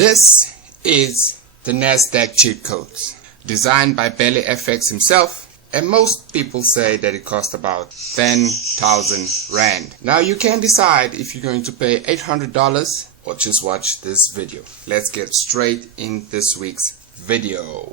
This is the Nasdaq cheat codes, designed by Belly FX himself, and most people say that it cost about 10,000 Rand. Now you can decide if you're going to pay $800 or just watch this video. Let's get straight in this week's video.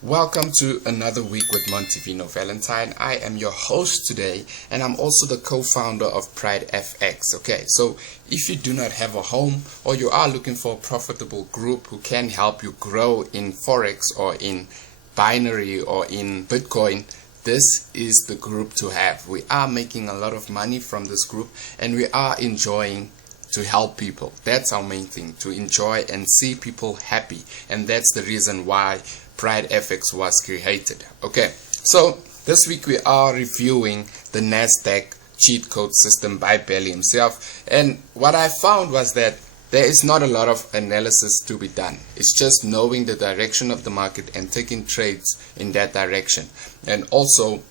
Welcome to another week with Montivino Valentine. I am your host today, and I'm also the co-founder of Pride FX. Okay, so if you do not have a home, or you are looking for a profitable group who can help you grow in Forex or in binary or in Bitcoin, this is the group to have. We are making a lot of money from this group, and we are enjoying to help people. That's our main thing, to enjoy and see people happy, and that's the reason why Pride FX was created. Okay, so this week we are reviewing the Nasdaq cheat code system by Belly himself, and what I found was that there is not a lot of analysis to be done. It's just knowing the direction of the market and taking trades in that direction, and also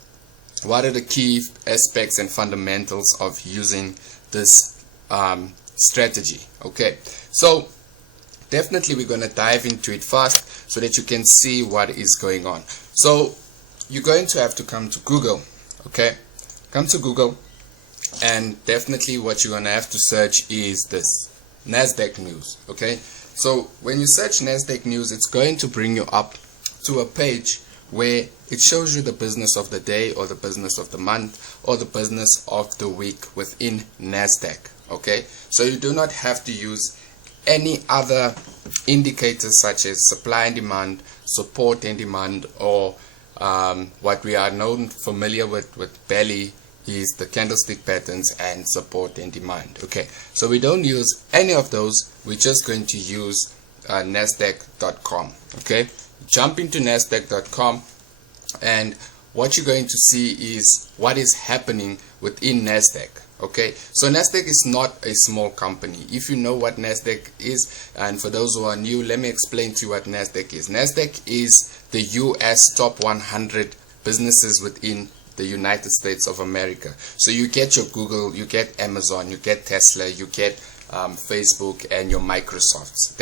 what are the key aspects and fundamentals of using this strategy. Okay, so definitely we're going to dive into it fast so that you can see what is going on. So you're going to have to come to Google. Okay, come to Google, and definitely what you're going to have to search is this Nasdaq news. Okay, so when you search Nasdaq news, it's going to bring you up to a page where it shows you the business of the day, or the business of the month, or the business of the week within Nasdaq. Okay, so you do not have to use any other indicators such as supply and demand, support and demand, or what we are familiar with Belly is the candlestick patterns and support and demand. Okay, so we don't use any of those. We're just going to use Nasdaq.com. Okay, jump into Nasdaq.com, and what you're going to see is what is happening within Nasdaq. Okay, so Nasdaq is not a small company. If you know what Nasdaq is, and for those who are new, let me explain to you what Nasdaq is. Nasdaq is the US top 100 businesses within the United States of America. So you get your Google, you get Amazon, you get Tesla, you get Facebook, and your Microsofts.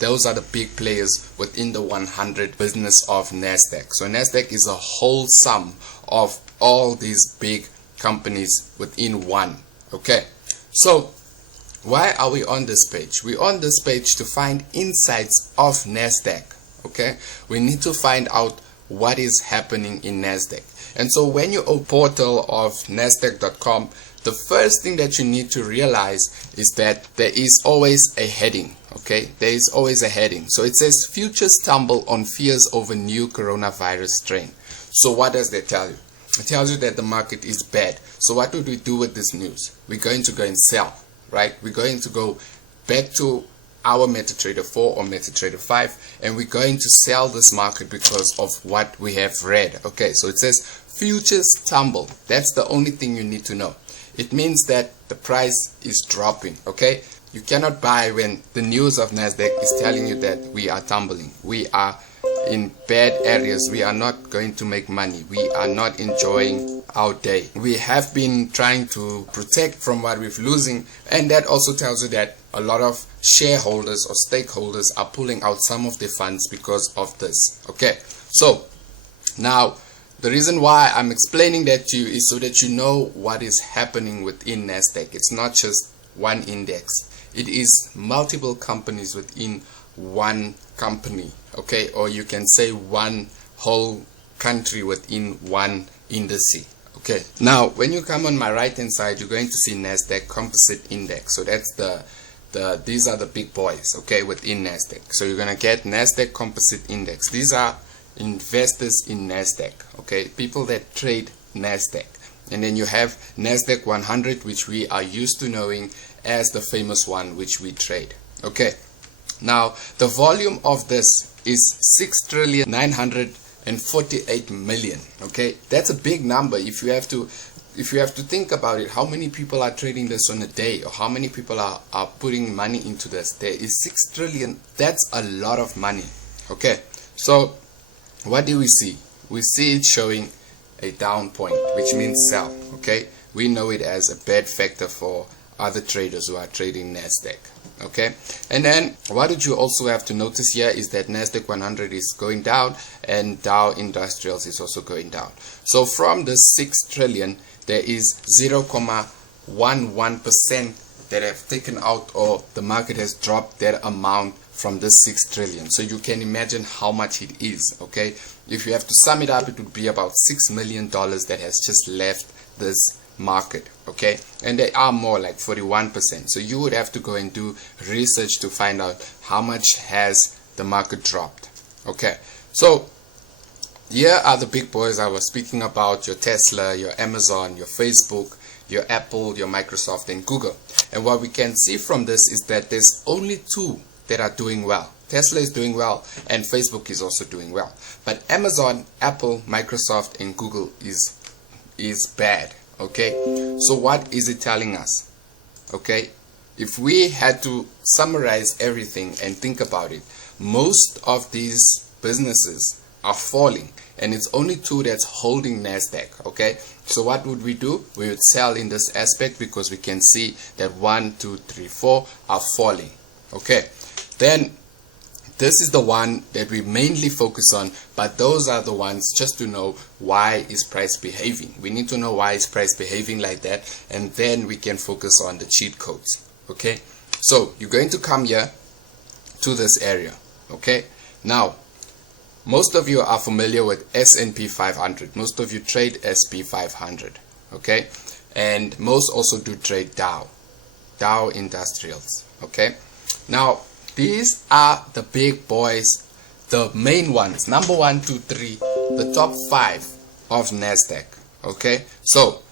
Those are the big players within the 100 business of Nasdaq. So Nasdaq is a whole sum of all these big companies within one. Okay, so why are we on this page? We're on this page to find insights of Nasdaq. Okay, we need to find out what is happening in Nasdaq. And so when you open portal of Nasdaq.com, the first thing that you need to realize is that there is always a heading. Okay, there is always a heading. So it says futures tumble on fears over new coronavirus strain. So what does that tell you? It tells you that the market is bad. So what would we do with this news? We're going to go and sell, right? We're going to go back to our MetaTrader 4 or MetaTrader 5, and we're going to sell this market because of what we have read. Okay, so it says futures tumble. That's the only thing you need to know. It means that the price is dropping. Okay, you cannot buy when the news of Nasdaq is telling you that we are tumbling. We are in bad areas. We are not going to make money. We are not enjoying our day. We have been trying to protect from what we're losing, and that also tells you that a lot of shareholders or stakeholders are pulling out some of their funds because of this. Okay, so now the reason why I'm explaining that to you is so that you know what is happening within Nasdaq. It's not just one index. It is multiple companies within one company. Okay, or you can say one whole country within one indice. Okay, now when you come on my right hand side, you're going to see Nasdaq Composite Index. So that's these are the big boys, okay, within Nasdaq. So you're gonna get Nasdaq Composite Index. These are investors in Nasdaq, okay, people that trade Nasdaq. And then you have Nasdaq 100, which we are used to knowing as the famous one which we trade. Okay, now the volume of this is 6,948,000,000. Okay, that's a big number. If you have to think about it, how many people are trading this on a day, or how many people are putting money into this? There is 6 trillion. That's a lot of money. Okay, so what do we see? We see it showing a down point, which means sell. Okay, we know it as a bad factor for other traders who are trading Nasdaq. Okay, and then what did you also have to notice here is that Nasdaq 100 is going down and Dow Industrials is also going down. So from the 6 trillion, there is 0.11% that have taken out, or the market has dropped that amount from this 6 trillion. So you can imagine how much it is. Okay, if you have to sum it up, it would be about $6 million that has just left this market. Okay, and they are more like 41%. So you would have to go and do research to find out how much has the market dropped. Okay, so here are the big boys I was speaking about: your Tesla, your Amazon, your Facebook, your Apple, your Microsoft, and Google. And what we can see from this is that there's only 2 that are doing well. Tesla is doing well and Facebook is also doing well, but Amazon, Apple, Microsoft, and Google is bad. Okay, so what is it telling us? Okay, if we had to summarize everything and think about it, most of these businesses are falling, and it's only 2 that's holding Nasdaq. Okay, so what would we do? We would sell in this aspect because we can see that 1, 2, 3, 4 are falling. Okay, then this is the one that we mainly focus on, but those are the ones just to know why is price behaving. We need to know why is price behaving like that, and then we can focus on the cheat codes. Okay, so you're going to come here to this area. Okay, now most of you are familiar with S&P 500. Most of you trade SP 500. Okay, and most also do trade Dow Industrials. Okay, now these are the big boys, the main ones, number 1, 2, 3, the top 5 of Nasdaq. Okay, so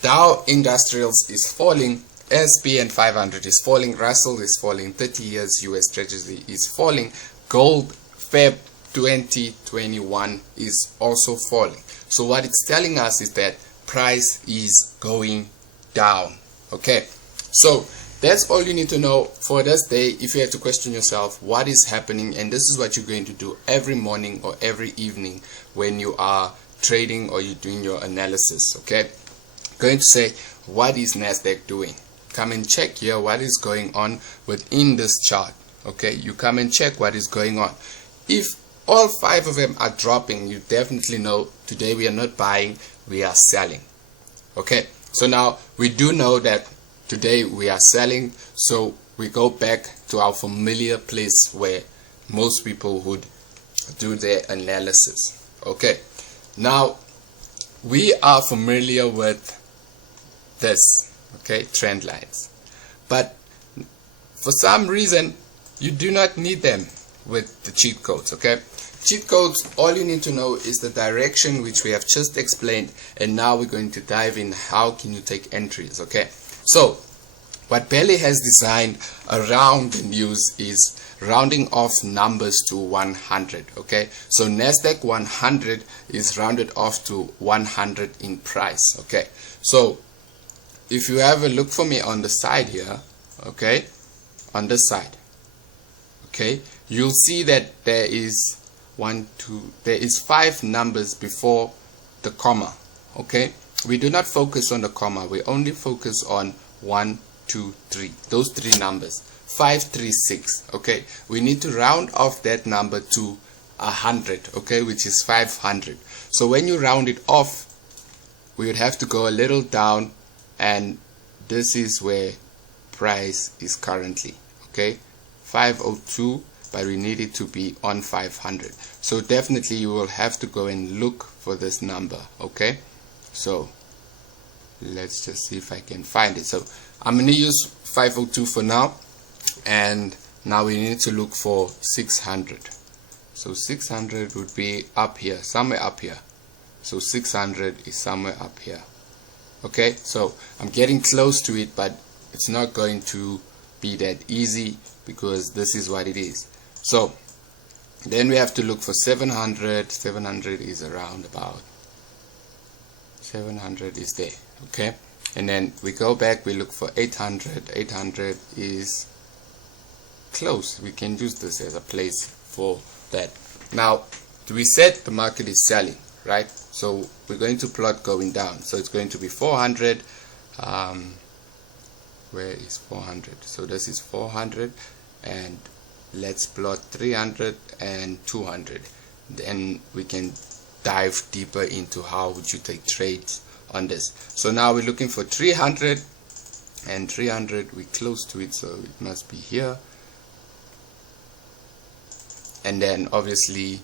Dow Industrials is falling, SP and 500 is falling, Russell is falling, 30 years US Treasury is falling, gold Feb 2021 is also falling. So what it's telling us is that price is going down. Okay, so that's all you need to know for this day. If you have to question yourself what is happening, and this is what you're going to do every morning or every evening when you are trading or you're doing your analysis. Okay, going to say, what is Nasdaq doing? Come and check here what is going on within this chart. Okay, you come and check what is going on. If all 5 of them are dropping, you definitely know today we are not buying, we are selling. Okay, so now we do know that today we are selling, so we go back to our familiar place where most people would do their analysis. Okay, now we are familiar with this, okay, trend lines, but for some reason you do not need them with the cheat codes. Okay, cheat codes, all you need to know is the direction which we have just explained, and now we're going to dive in how can you take entries. Okay, so what Bailey has designed around the news is rounding off numbers to 100. Okay, so Nasdaq 100 is rounded off to 100 in price. Okay, so if you have a look for me on the side here, okay, on this side, okay, you'll see that there is 5 numbers before the comma. Okay, we do not focus on the comma, we only focus on 1, 2, 3, those 3 numbers, 5, 3, 6. Okay, we need to round off that number to 100, okay, which is 500. So when you round it off, we would have to go a little down, and this is where price is currently. Okay, 502, but we need it to be on 500. So definitely you will have to go and look for this number. Okay, so let's just see if I can find it. So I'm going to use 502 for now, and now we need to look for 600. So 600 would be up here, somewhere up here. So 600 is somewhere up here. Okay, so I'm getting close to it, but it's not going to be that easy because this is what it is. So then we have to look for 700. 700 is around about 700 is there. Okay, and then we go back, we look for 800. 800 is close. We can use this as a place for that. Now we said the market is selling. right? So we're going to plot going down. So it's going to be 400. Where is 400? So this is 400, and let's plot 300 and 200. Then we can dive deeper into how would you take trades on this. So now we're looking for 300 and 300. We're close to it, so it must be here. And then obviously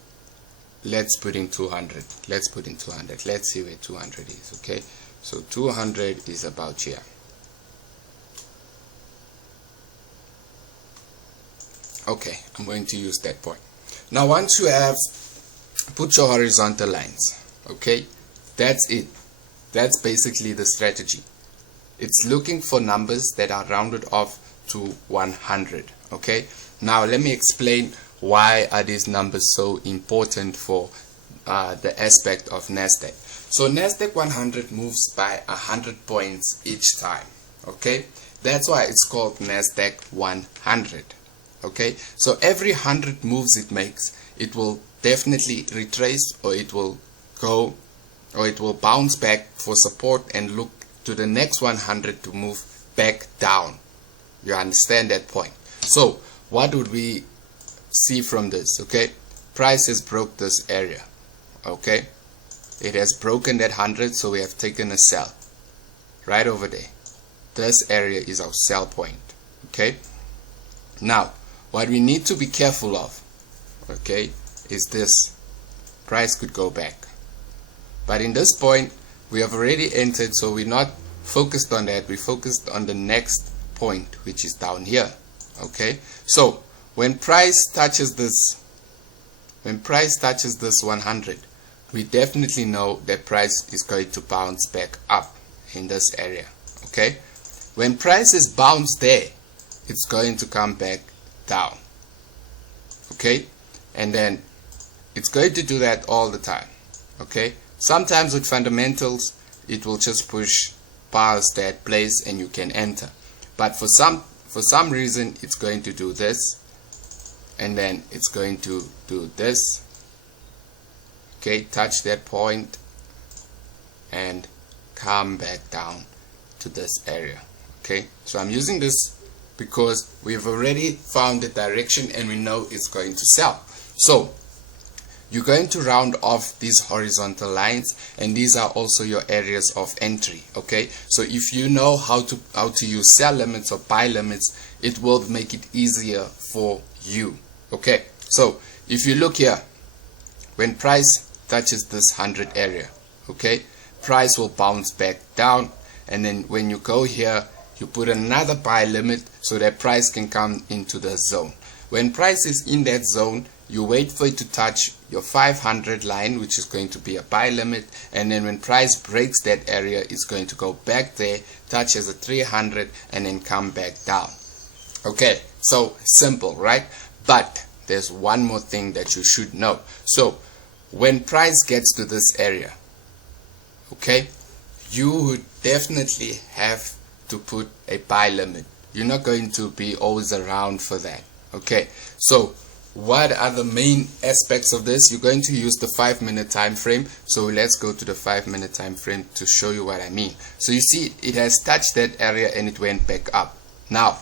let's put in 200. Let's put in 200. Let's see where 200 is. Okay, so 200 is about here. Okay, I'm going to use that point. Now once you have put your horizontal lines, okay, that's it. That's basically the strategy. It's looking for numbers that are rounded off to 100. Okay, now let me explain why are these numbers so important for the aspect of Nasdaq. So Nasdaq 100 moves by 100 points each time. Okay, that's why it's called Nasdaq 100. Okay, so every 100 moves it makes, it will definitely retrace, or it will go, or it will bounce back for support and look to the next 100 to move back down. You understand that point? So what would we see from this? Okay, price has broke this area. Okay, it has broken that 100, so we have taken a sell right over there. This area is our sell point. Okay, now what we need to be careful of, okay, is this. Price could go back, but in this point we have already entered, so we're not focused on that. We focused on the next point, which is down here. Okay, so when price touches this 100, we definitely know that price is going to bounce back up in this area. Okay, when price is bounced there, it's going to come back down. Okay, and then it's going to do that all the time. Okay, sometimes with fundamentals it will just push past that place and you can enter, but for some reason it's going to do this, and then it's going to do this. Okay, touch that point and come back down to this area. Okay, so I'm using this because we've already found the direction and we know it's going to sell. So you're going to round off these horizontal lines, and these are also your areas of entry. Okay, so if you know how to use sell limits or buy limits, it will make it easier for you. Okay, so if you look here, when price touches this 100 area, okay, price will bounce back down, and then when you go here, you put another buy limit so that price can come into the zone. When price is in that zone, you wait for it to touch your 500 line, which is going to be a buy limit, and then when price breaks that area, it's going to go back there, touch as a 300, and then come back down. Okay, so simple, right? But there's one more thing that you should know. So when price gets to this area, okay, you would definitely have to put a buy limit. You're not going to be always around for that. Okay, so what are the main aspects of this? You're going to use the 5-minute time frame. So let's go to the 5-minute time frame to show you what I mean. So you see it has touched that area and it went back up. Now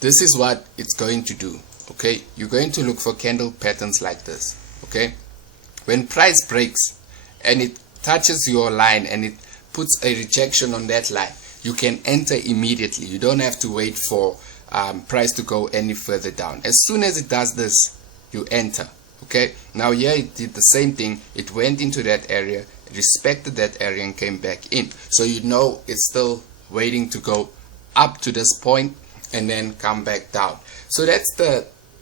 this is what it's going to do. Okay, you're going to look for candle patterns like this. Okay, when price breaks and it touches your line and it puts a rejection on that line, you can enter immediately. You don't have to wait for price to go any further down. As soon as it does this, you enter. Okay, now here it did the same thing. It went into that area, respected that area, and came back in. So you know it's still waiting to go up to this point and then come back down. So that's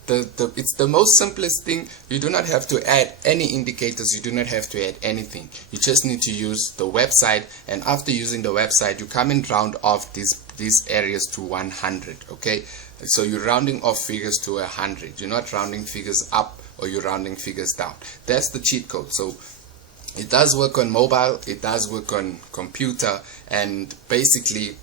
it's the most simplest thing. You do not have to add any indicators. You do not have to add anything. You just need to use the website, and after using the website, you come and round off these areas to 100. Okay, so you're rounding off figures to 100. You're not rounding figures up or you're rounding figures down. That's the cheat code. So it does work on mobile, it does work on computer, and basically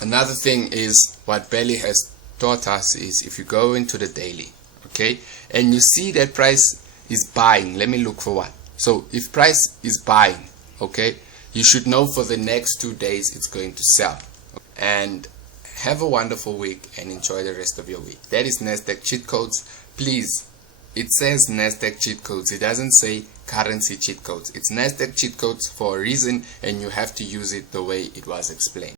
another thing is what Belly has taught us is if you go into the daily, okay, and you see that price is buying, let me look for one. So if price is buying, okay, you should know for the next 2 days it's going to sell. And have a wonderful week and enjoy the rest of your week. That is Nasdaq cheat codes. Please, it says Nasdaq cheat codes. It doesn't say currency cheat codes. It's Nasdaq cheat codes for a reason, and you have to use it the way it was explained.